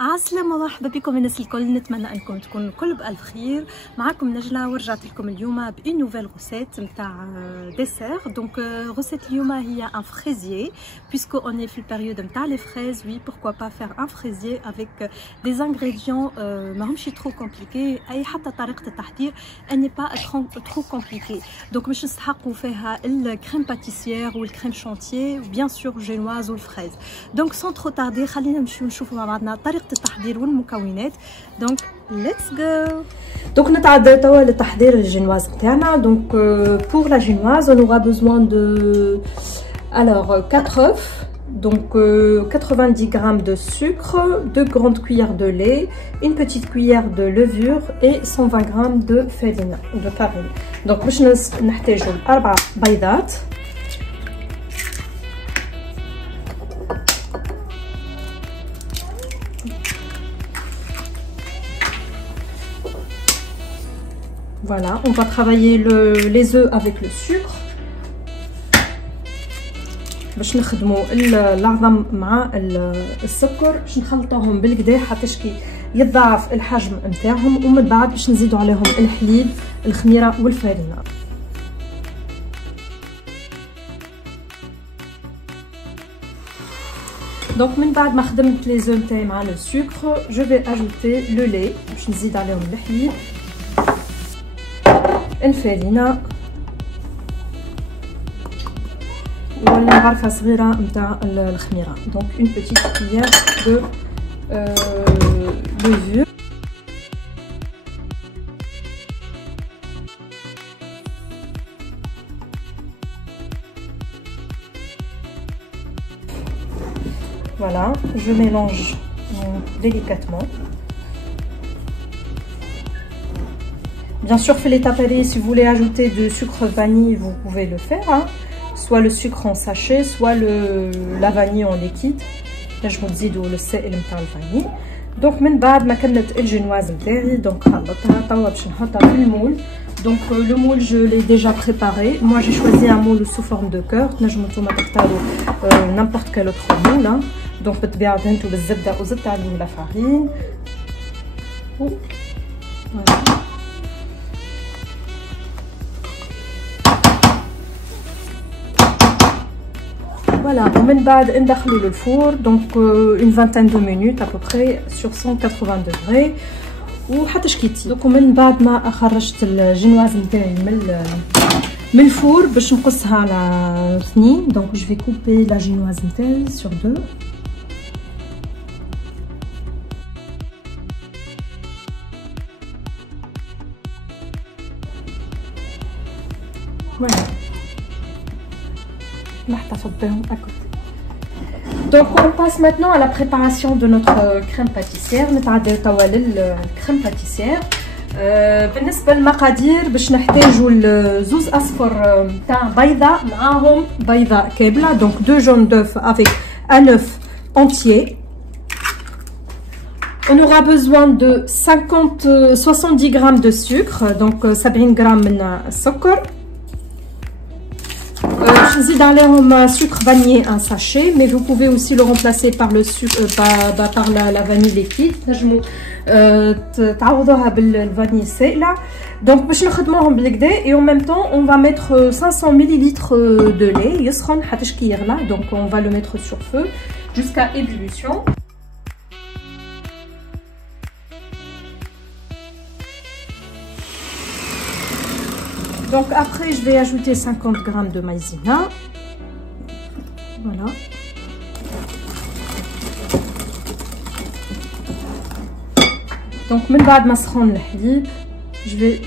عسلامة مرحبا بكم الناس الكل. نتمنى انكم تكونوا الكل بالف خير. معكم نجلة ورجعت لكم اليوم بإن نوفيل غوسيت نتاع ديسير. دونك غوسيت اليوم هي ان فريزيي puisque on est في البيريود نتاع لي فريز. وي pourquoi pas faire un fraisier avec des ingrédients ماهمش trop compliqués. اي حتى طريقة التحضير ان با trop compliqué. دونك باش نستحقوا فيها الكريم باتيسيير والكريم شانتيي وبيان سور جينواز والفريز. دونك sans trop tarder خلينا نمشيو نشوفوا مع بعضنا طريقة التحضير والمكونات. دونك let's go. Donc نتعدى توا للتحضير الجينواز نتاعنا. Donc pour la génoise on aura besoin de 4 œufs, donc 90 g de sucre, 2 grandes cuillères de lait, une petite cuillère de levure et 120 g de farine. Donc باش نحتاجو 4 بيضات. Voilà, on va travailler les œufs avec le sucre. باش نخدموا العظم مع السكر باش نخلطوهم بالكدا حتى كي يتضاعف الحجم نتاعهم، ومن بعد باش نزيدوا عليهم الحليب، الخميره والفارينه. دونك من بعد ما خدمت لي زو نتاعي مع لو سكر جو في اجوتي لو لي باش نزيد عليهم الحليب، الفارينه ولا غرفه صغيره نتاع الخميره. دونك اون بيتيت كويير دو لevure. Voilà, je mélange délicatement. Bien sûr, fait l'étape aller, si vous voulez ajouter du sucre vanille, vous pouvez le faire, hein. Soit le sucre en sachet, soit la vanille en liquide. Là, je vous dis le sel نتاع الفاني. Donc من بعد ما كملت الجينواز نتاعي دونك خلطتها توا باش نحطها في المول. Donc le moule je l'ai déjà préparé. Moi j'ai choisi un moule sous forme de cœur. تنجموا نتوما تختاروا n'importe quel autre moule, hein. Donc بالطبيعة دهنتو بالزبدة وزدت عليهم لا فارين. Voilà, ومن بعد ندخلو للفور دونك une vingtaine de minutes à peu près sur 180 degrés وحتى شكيتي. دونك من بعد ما خرجت الجينواز نتاعي من الفور باش نقصها على اثنين. دونك جو في كوبي لا جينواز نتاعي sur 2. Voilà. Donc on passe maintenant à la préparation de notre crème pâtissière. نتعداو توا للكريم pâtissière. بالنسبه للمقادير باش نحتاجوا زوز اصفر تاع بيضه معاهم بيضه كامله. donc 2 jaunes d'œufs avec un œuf entier. On aura besoin de 70 g de sucre, donc 70 g من السكر. Je نزيد عليهم sucre vanillé un sachet, mais vous pouvez aussi le remplacer par le sucre par la vanille liquide. نجموا تعوضوها بالفاني السائله. donc باش نخدموهم بالكدا et en même temps on va mettre 500 ml de lait يسخن حتى كي يغلى. donc on va le mettre sur feu jusqu'à ébullition. Donc après je vais ajouter 50 g de maïzena. Voilà. Donc من بعد ما سخن الحليب je vais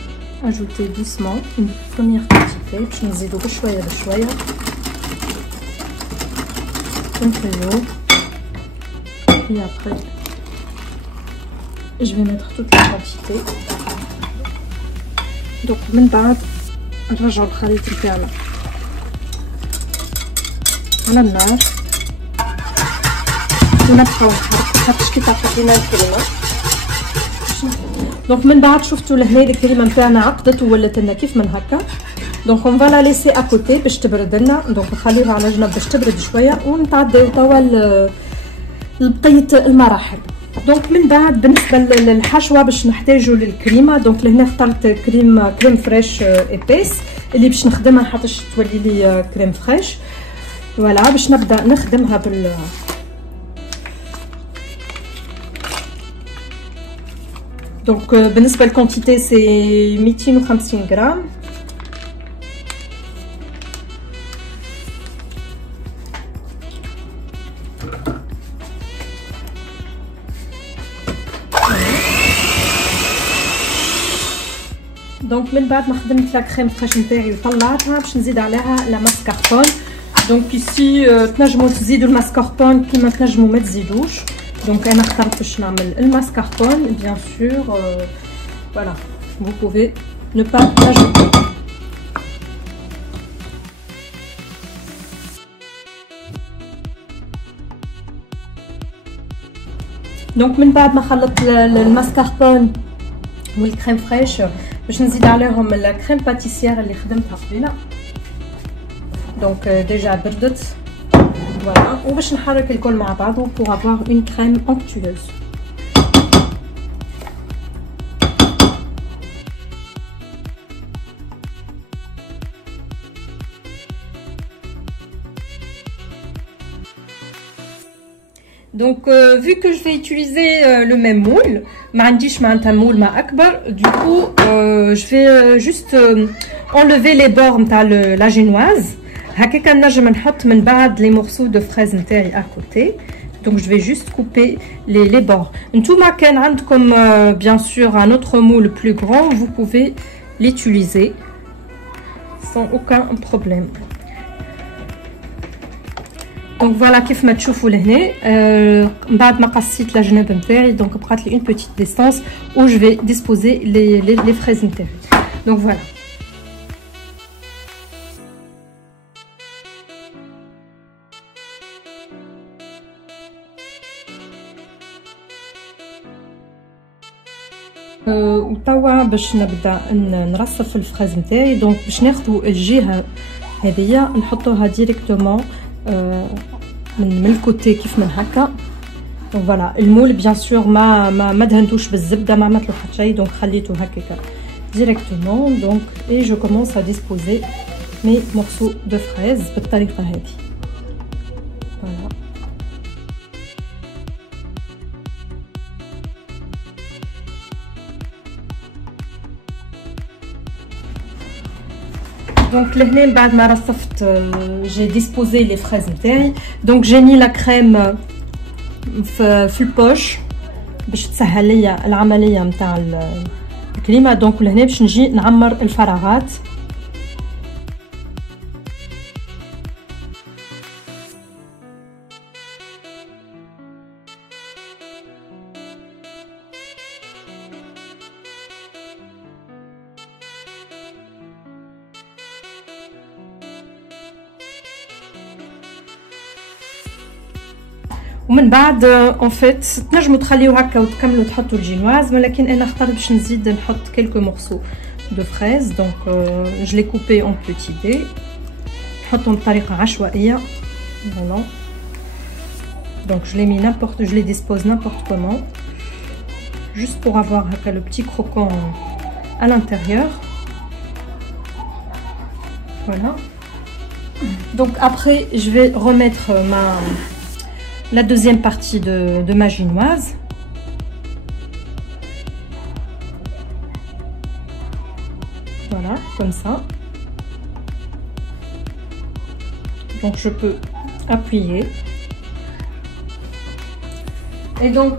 ajouter doucement une première quantité باش نزيدو بشويه بشويه ونخليو. et après je vais mettre toute la quantité. donc من بعد نرجعو الخليط نتاعنا على النار ونبقاو نحرك حتى كي تعطي لنا الكريمه. دونك من بعد شفتوا لهنا الكريمه نتاعنا عقدت وولات لنا كيف من هكا. دونك اون فا لا ليسي ا كوتي باش تبرد لنا. دونك نخليوها على جنب باش تبرد شويه ونتعداو توا لبقيه المراحل. دونك من بعد بالنسبه للحشوه باش نحتاجوا للكريمه. دونك لهنا اخترت كريم فريش ايبيس اللي باش نخدمها حتىش تولي لي كريم فريش. فوالا باش نبدا نخدمها دونك بالنسبه للكونتيتي سي 250 غرام. دونك من بعد ما خدمت لا كريم فريش نتاعي وطلعتها باش نزيد عليها لا ماسكاربون. دونك ايسي تنجموا تزيدوا الماسكاربون كيما تنجموا ما تزيدوش. دونك انا اخترت باش نعمل الماسكاربون بيان سور. فوالا vous pouvez ne pas l'ajouter. دونك من بعد ما خلطت الماسكاربون والكريم فريش باش نزيد عليهم الكريم باتيسيير اللي خدمتها قبيله. دونك ديجا بردت فوالا وباش نحرك الكل مع بعضه pour avoir une crème onctueuse. Donc vu que je vais utiliser le même moule, ما عنديش معناتها moule ما اكبر, du coup je vais juste enlever les bords نتاع la génoise. هكاكا نجم نحط من بعد les morceaux de fraises نتاعي à côté. Donc je vais juste couper les bords. نتوما كان عندكم bien sûr un autre moule plus grand, vous pouvez l'utiliser sans aucun problème. Donc voilà كيف ما تشوفوا لهنا بعد ما قصيت الجناب نتاعي دونك بقات لي une petite distance où je vais disposer les fraises نتاعي. Donc voilà. وتوا باش نبدا نرصف الفريز نتاعي. دونك باش ناخذوا الجهه هذيا نحطوها ديريكتومون من الكوتي كيف من هكا. دونك فوالا المول بيان سور ما دهنتوش بالزبده ما عملت له حتى شيء دونك خليته هكاكا ديريكتومون. دونك اي جو كومونس ا ديسبوزي مي مورسو دو فريز بالطريقه هذه. فوالا دونك لهنا بعد ما رصفت جي ديسبوزي لي فريز نتاعي. دونك جاني لا كريم في البوش باش تسهل ليا العمليه نتاع الكريمه. دونك لهنا باش نجي نعمر الفراغات. ومن بعد اون فيت تنجموا تخليو هكا وتكملوا تحطوا الجينواز, ولكن انا اخترت باش نزيد نحط كلكو مورسو دو فريز. دونك جو لي كوبي اون بوتي دي نحطهم بطريقه عشوائيه. فوالا دونك جو لي مي نامبورط جو لي ديسبوز نامبورط كومون juste pour avoir هكا لو بتي كروكون à l'intérieur. Voilà. Donc après je vais remettre la deuxième partie de ma génoise. Voilà, comme ça. Donc je peux appuyer. Et donc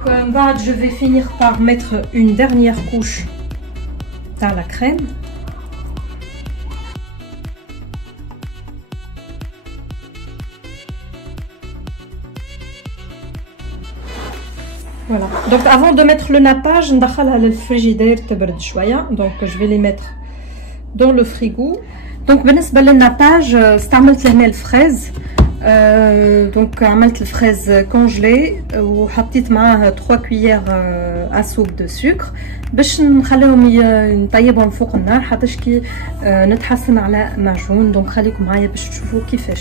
je vais finir par mettre une dernière couche dans la crème. Voilà. Donc avant de mettre le nappage, ندخلها للفريجيدير تبرد شويه. Donc je vais les mettre dans le frigo. Donc بالنسبه للناباج استعملت هنا الفريز. دونك عملت الفريز كونجلي وحطيت معاها 3 كويير ا سوب دو سكر باش نخليهم نطيبهم فوق النار حتىش كي نتحسن على معجون. دونك خليكم معايا باش تشوفوا كيفاش.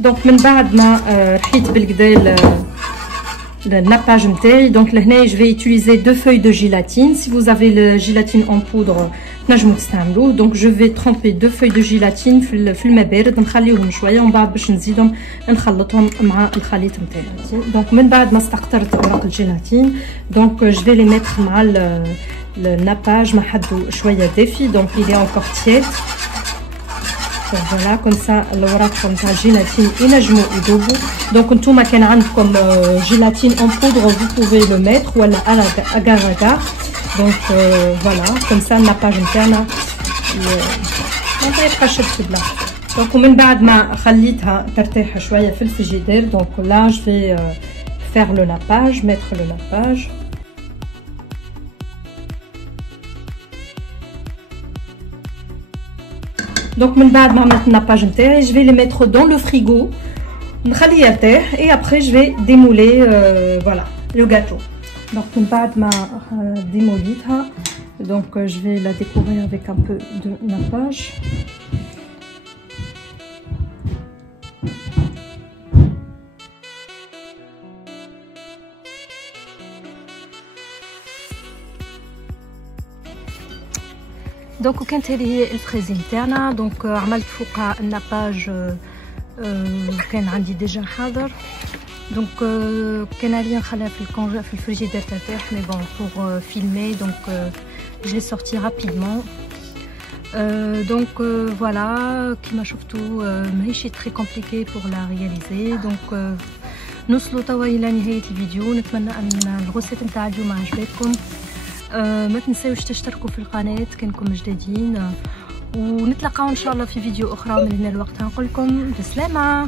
دونك من بعد ما رحيت بالكدا le nappage نتاعي. دونك لهنا je vais utiliser 2 feuilles de gélatine. Si vous avez le gélatine en poudre تنجموا تستعملوه. donc je vais tremper 2 feuilles de gélatine في الماء بارد نخليهم شويه ومن بعد باش نزيدهم نخلطهم مع الخليط نتاعي. دونك من بعد ما استقطرت اوراق الجيلاتين دونك je vais les mettre مع le nappage مع حدو شويه دافي. donc il est encore tiède. donc voilà comme ça الوراق نتاع الجيلاتين ينجموا يذوبوا. donc نتوما كان عندكم gélatine en poudre vous pouvez le mettre ولا agar agar. donc voilà comme ça الناباج نتاعنا ما يبقاش في بلاصتو. donc ومن بعد ما خليتها ترتاح شويه في الفريجيدير donc là je vais faire le nappage, mettre le nappage. donc من بعد ما عملت الناباج نتاعي je vais les mettre dans le frigo نخليه يرتاح et après je vais démouler voilà le gâteau. donc من بعد ما démolitها donc je vais la décorer avec un peu de nappage. دونك وكانت هذه هي الفريزي نتاعنا. دونك عملت فوقها الناباج كان عندي ديجا حاضر. دونك كان لي نخليها في الفريجيدير ترتاح مي بون بور فيلمي دونك je l'ai sorti rapidement. donc voilà كيما شفتوا ماهيش تري كومبليكي pour la réaliser. donc نوصلوا توا الى نهايه الفيديو. نتمنى ان الغوسيت نتاع اليوم عجبتكم. ما تنساوش تشتركوا في القناه كنكم جديدين ونتلاقاو ان شاء الله في فيديو اخرى. من هنا الوقت نقول لكم بسلامه.